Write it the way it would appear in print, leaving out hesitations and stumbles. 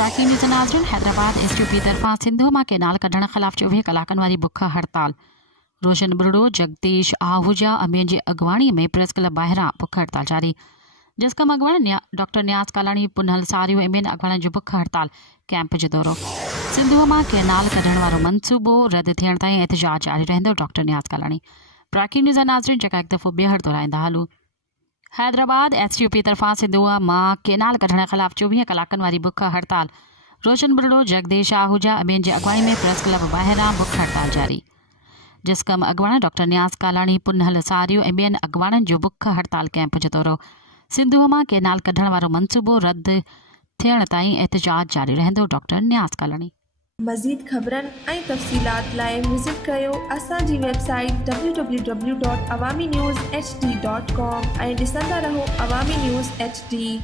Trekking news नाज़रीन, हैदराबाद एसटीपी तरफ़ां सिंधु मां केनाल कढण ख़िलाफ़ 24 कलाकनि वारी बुख हड़ताल। रोशन बुरड़ो, जगदीश आहूजा अमीन जी अगवाणी में प्रेस क्लब ॿाहिरां बुख हड़ताल जारी। जसकम अगवाणी डॉक्टर न्यास कालाणी पुनहल सारियो अमीन अगवाणी जो बुख हड़ताल कैंप जो दौरो। सिंधु मां केनाल कढण वारो मनसूबो रद्द थियण ताईं एहतजाज जारी रहंदो, डॉक्टर न्यास कालाणी। ट्रैकिंग न्यूज़ नाज़रीन, जेका हिकु दफ़ो ॿीहर दोहराईंदा हलूं। हैदराबाद एसटीपी तरफ़ां सिंधु मां केनाल कढण ख़िलाफ़ 24 कलाकनि वारी बुख हड़ताल। रोशन बुरड़ो, जगदीश आहूजा अमीन जी अगवाणी में प्रेस क्लब ॿाहिरां बुख हड़ताल जारी। जिसकम अगवाणी डॉक्टर न्यास कालाणी पुनहल सारियो ऐं ॿियनि अगवाणनि जो बुख हड़ताल कैंप जो दौरो। सिंधु मां केनाल कढण वारो मनसूबो रद्द थियण ताईं एहतजाज जारी रहंदो, डॉक्टर न्यास कालाणी। मज़ीद ख़बरनि ऐं तफ़सीलात लाइ विज़िट कयो असांजी वेबसाइट www.awamiNewsHD.com ऐं ॾिसंदा रहो अवामी न्यूज़ HD।